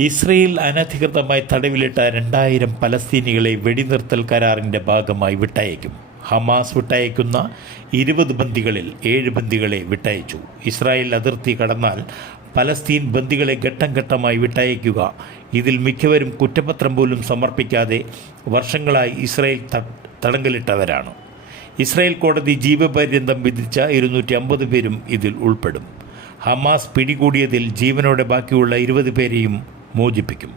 Israel അനധികൃതമായി തടവിലിട്ട രണ്ടായിരം പലസ്തീനികളെ വെടിനിർത്തൽ കരാറിന്റെ ഭാഗമായി വിട്ടയക്കും. ഹമാസ് വിട്ടയക്കുന്ന ഇരുപത് ബന്ദികളിൽ ഏഴ് ബന്ദികളെ വിട്ടയച്ചു. ഇസ്രായേൽ അതിർത്തി കടന്നാൽ പലസ്തീൻ ബന്ദികളെ ഘട്ടം ഘട്ടമായി വിട്ടയക്കുക. ഇതിൽ മിക്കവരും കുറ്റപത്രം പോലും സമർപ്പിക്കാതെ വർഷങ്ങളായി ഇസ്രായേൽ തടങ്കലിട്ടവരാണ്. ഇസ്രായേൽ കോടതി ജീവപര്യന്തം വിധിച്ച ഇരുന്നൂറ്റി അമ്പത് പേരും ഇതിൽ ഉൾപ്പെടും. ഹമാസ് പിടികൂടിയതിൽ ജീവനോടെ ബാക്കിയുള്ള ഇരുപത് പേരെയും മോചിപ്പിക്കും.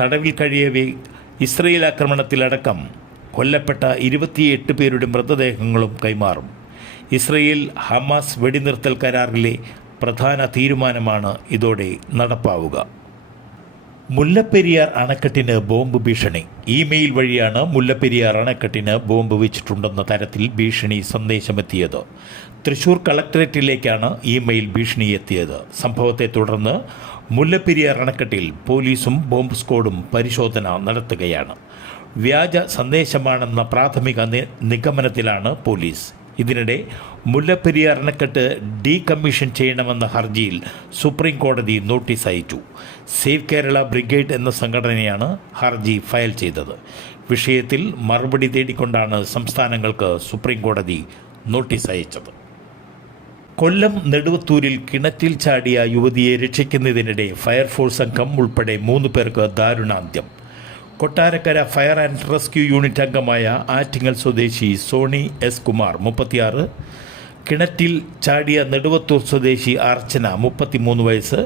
തടവിൽ കഴിയവേ ഇസ്രയേൽ ആക്രമണത്തിലടക്കം കൊല്ലപ്പെട്ട ഇരുപത്തിയെട്ട് പേരുടെ മൃതദേഹങ്ങളും കൈമാറും. ഇസ്രയേൽ ഹമാസ് വെടിനിർത്തൽ കരാറിലെ പ്രധാന തീരുമാനമാണ് ഇതോടെ നടപ്പാവുക. മുല്ലപ്പെരിയാർ അണക്കെട്ടിന് ബോംബ് ഭീഷണി. ഇമെയിൽ വഴിയാണ് മുല്ലപ്പെരിയാർ അണക്കെട്ടിന് ബോംബ് വെച്ചിട്ടുണ്ടെന്ന തരത്തിൽ ഭീഷണി സന്ദേശമെത്തിയത്. തൃശൂർ കളക്ടറേറ്റിലേക്കാണ് ഇമെയിൽ ഭീഷണി എത്തിയത്. സംഭവത്തെ തുടർന്ന് മുല്ലപ്പെരിയാർ അണക്കെട്ടിൽ പോലീസും ബോംബ് സ്ക്വാഡും പരിശോധന നടത്തുകയാണ്. വ്യാജ സന്ദേശമാണെന്ന പ്രാഥമിക നിഗമനത്തിലാണ് പോലീസ്. ഇതിനിടെ മുല്ലപ്പെരിയാർ അണക്കെട്ട് ഡീകമ്മീഷൻ ചെയ്യണമെന്ന ഹർജിയിൽ സുപ്രീം കോടതി നോട്ടീസ് അയച്ചു. സേവ് കേരള ബ്രിഗേഡ് എന്ന സംഘടനയാണ് ഹർജി ഫയൽ ചെയ്തത്. വിഷയത്തിൽ മറുപടി തേടിക്കൊണ്ടാണ് സംസ്ഥാനങ്ങൾക്ക് സുപ്രീം കോടതി നോട്ടീസ് അയച്ചത്. കൊല്ലം നെടുവത്തൂരിൽ കിണറ്റിൽ ചാടിയ യുവതിയെ രക്ഷിക്കുന്നതിനിടെ ഫയർഫോഴ്സ് സംഘം ഉൾപ്പെടെ മൂന്ന് പേർക്ക് ദാരുണാന്ത്യം. Kottarakkara fire and rescue unit അംഗമായ ആറ്റിങ്ങൽ സ്വദേശി സോണി എസ് കുമാർ മുപ്പത്തിയാറ് കിണറ്റിൽ ചാടിയ നെടുവത്തൂർ സ്വദേശി അർച്ചന മുപ്പത്തിമൂന്ന് വയസ്സ്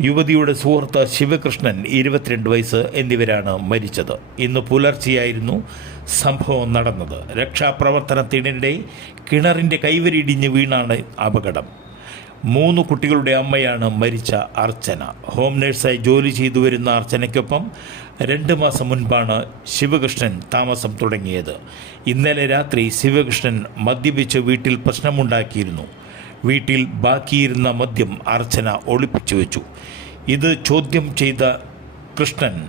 യുവതിയുടെ സുഹൃത്ത് ശിവകൃഷ്ണൻ ഇരുപത്തിരണ്ട് വയസ്സ് എന്നിവരാണ് മരിച്ചത്. ഇന്ന് പുലർച്ചെയായിരുന്നു സംഭവം നടന്നത്. രക്ഷാപ്രവർത്തനത്തിനിടെ കിണറിന്റെ കൈവരിയിടിഞ്ഞ് വീണാണ് അപകടം. മൂന്ന് കുട്ടികളുടെ അമ്മയാണ് മരിച്ച അർച്ചന. ഹോം നഴ്സായി ജോലി ചെയ്തു വരുന്ന അർച്ചനയ്ക്കൊപ്പം രണ്ട് മാസം മുൻപാണ് ശിവകൃഷ്ണൻ താമസം തുടങ്ങിയത്. ഇന്നലെ രാത്രി ശിവകൃഷ്ണൻ മദ്യപിച്ച് വീട്ടിൽ പ്രശ്നമുണ്ടാക്കിയിരുന്നു. വീട്ടിൽ ബാക്കിയിരുന്ന മദ്യം അർച്ചന ഒളിപ്പിച്ചു വെച്ചു. ഇത് ചോദ്യം ചെയ്ത കൃഷ്ണൻ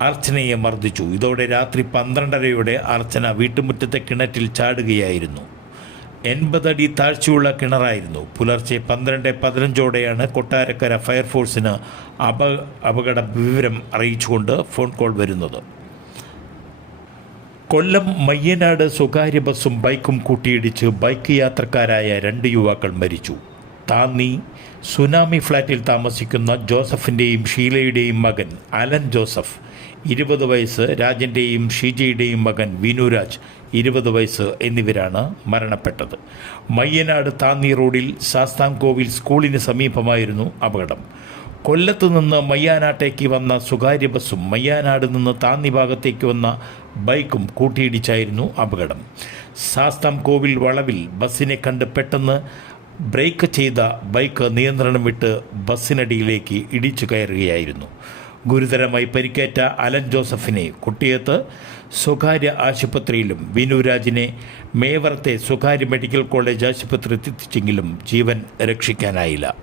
അർച്ചനയെ മർദ്ദിച്ചു. ഇതോടെ രാത്രി പന്ത്രണ്ടരയോടെ അർച്ചന വീട്ടുമുറ്റത്തെ കിണറ്റിൽ ചാടുകയായിരുന്നു. എൺപതടി താഴ്ചയുള്ള കിണറായിരുന്നു. പുലർച്ചെ പന്ത്രണ്ട് പതിനഞ്ചോടെയാണ് കൊട്ടാരക്കര ഫയർഫോഴ്സിന് അപ അപകട വിവരം അറിയിച്ചുകൊണ്ട് ഫോൺ കോൾ വരുന്നത്. കൊല്ലം മയ്യനാട് സ്വകാര്യ ബസ്സും ബൈക്കും കൂട്ടിയിടിച്ച് ബൈക്ക് യാത്രക്കാരായ രണ്ട് യുവാക്കൾ മരിച്ചു. താന്നി സുനാമി ഫ്ലാറ്റിൽ താമസിക്കുന്ന ജോസഫിന്റെയും ഷീലയുടെയും മകൻ അലൻ ജോസഫ് ഇരുപത് വയസ്സ് രാജന്റെയും ഷീജയുടെയും മകൻ വിനുരാജ് ഇരുപത് വയസ്സ് എന്നിവരാണ് മരണപ്പെട്ടത്. മയ്യനാട് താന്നി റോഡിൽ ശാസ്താംകോവിൽ സ്കൂളിന് സമീപമായിരുന്നു അപകടം. കൊല്ലത്ത് നിന്ന് മയ്യാനാട്ടേക്ക് വന്ന സ്വകാര്യ ബസ്സും മയ്യാനാട് നിന്ന് താന്നി ഭാഗത്തേക്ക് വന്ന ബൈക്കും കൂട്ടിയിടിച്ചായിരുന്നു അപകടം. ശാസ്താം കോവിൽ വളവിൽ ബസ്സിനെ കണ്ട് പെട്ടെന്ന് ബ്രേക്ക് ചെയ്ത ബൈക്ക് നിയന്ത്രണം വിട്ട് ബസ്സിനടിയിലേക്ക് ഇടിച്ചു കയറുകയായിരുന്നു. ഗുരുതരമായി പരിക്കേറ്റ അലൻ ജോസഫിനെ കുട്ടിയത്ത് സ്വകാര്യ ആശുപത്രിയിലും വിനുരാജിനെ മേവറത്തെ സ്വകാര്യ മെഡിക്കൽ കോളേജ് ആശുപത്രിയിൽ എത്തിച്ചെങ്കിലും ജീവൻ രക്ഷിക്കാനായില്ല.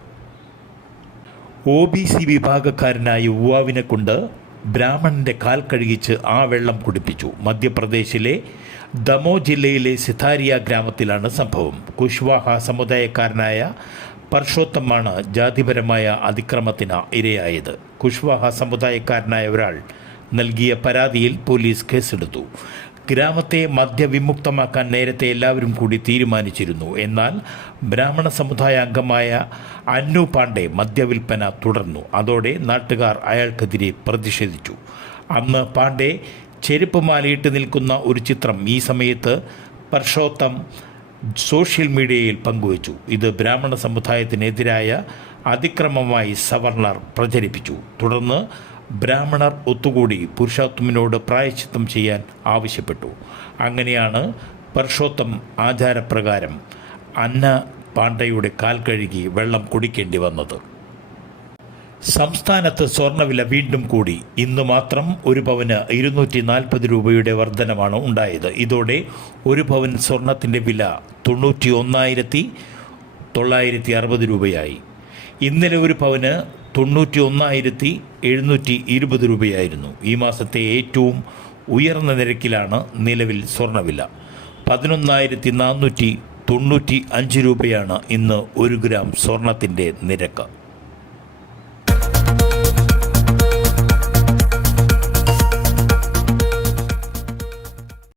ഒ ബി സി വിഭാഗക്കാരനായ യുവാവിനെ കൊണ്ട് ബ്രാഹ്മണന്റെ കാൽ കഴുകിച്ച് ആ വെള്ളം കുടിപ്പിച്ചു. മധ്യപ്രദേശിലെ ദമോ ജില്ലയിലെ സിതാരിയ ഗ്രാമത്തിലാണ് സംഭവം. കുഷ്വാഹ സമുദായക്കാരനായ പർഷോത്തമാണ് ജാതിപരമായ അതിക്രമത്തിന് ഇരയായത്. കുഷ്വാഹ സമുദായക്കാരനായ ഒരാൾ നൽകിയ പരാതിയിൽ പോലീസ് കേസെടുത്തു. ഗ്രാമത്തെ മദ്യവിമുക്തമാക്കാൻ നേരത്തെ എല്ലാവരും കൂടി തീരുമാനിച്ചിരുന്നു. എന്നാൽ ബ്രാഹ്മണ സമുദായ അംഗമായ അന്നു പാണ്ഡെ മദ്യവിൽപ്പന തുടർന്നു. അതോടെ നാട്ടുകാർ അയാൾക്കെതിരെ പ്രതിഷേധിച്ചു. അന്ന് പാണ്ഡെ ചെരുപ്പ് മാലയിട്ട് നിൽക്കുന്ന ഒരു ചിത്രം ഈ സമയത്ത് പർഷോത്തം സോഷ്യൽ മീഡിയയിൽ പങ്കുവച്ചു. ഇത് ബ്രാഹ്മണ സമുദായത്തിനെതിരായ അതിക്രമമായി സവർണർ പ്രചരിപ്പിച്ചു. തുടർന്ന് ബ്രാഹ്മണർ ഒത്തുകൂടി പുരുഷോത്തമനോട് പ്രായശ്ചിത്തം ചെയ്യാൻ ആവശ്യപ്പെട്ടു. അങ്ങനെയാണ് പർഷോത്തം ആചാരപ്രകാരം അന്ന പാണ്ഡയുടെ കാൽ കഴുകി വെള്ളം കുടിക്കേണ്ടി വന്നത്. സംസ്ഥാനത്ത് സ്വർണവില വീണ്ടും കൂടി. ഇന്ന് മാത്രം ഒരു പവന് ഇരുന്നൂറ്റി നാൽപ്പത് രൂപയുടെ വർധനമാണ് ഉണ്ടായത്. ഇതോടെ ഒരു പവൻ സ്വർണത്തിന്റെ വില തൊണ്ണൂറ്റി ഒന്നായിരത്തി തൊള്ളായിരത്തി അറുപത് രൂപയായി. ഇന്നലെ ഒരു പവന് തൊണ്ണൂറ്റി ഒന്നായിരത്തി എഴുന്നൂറ്റി ഇരുപത് രൂപയായിരുന്നു. ഈ മാസത്തെ ഏറ്റവും ഉയർന്ന നിരക്കിലാണ് നിലവിൽ സ്വർണവില പതിനൊന്നായിരത്തി നാനൂറ്റി തൊണ്ണൂറ്റി അഞ്ച് രൂപയാണ് ഇന്ന് ഒരു ഗ്രാം സ്വർണത്തിന്റെ നിരക്ക്.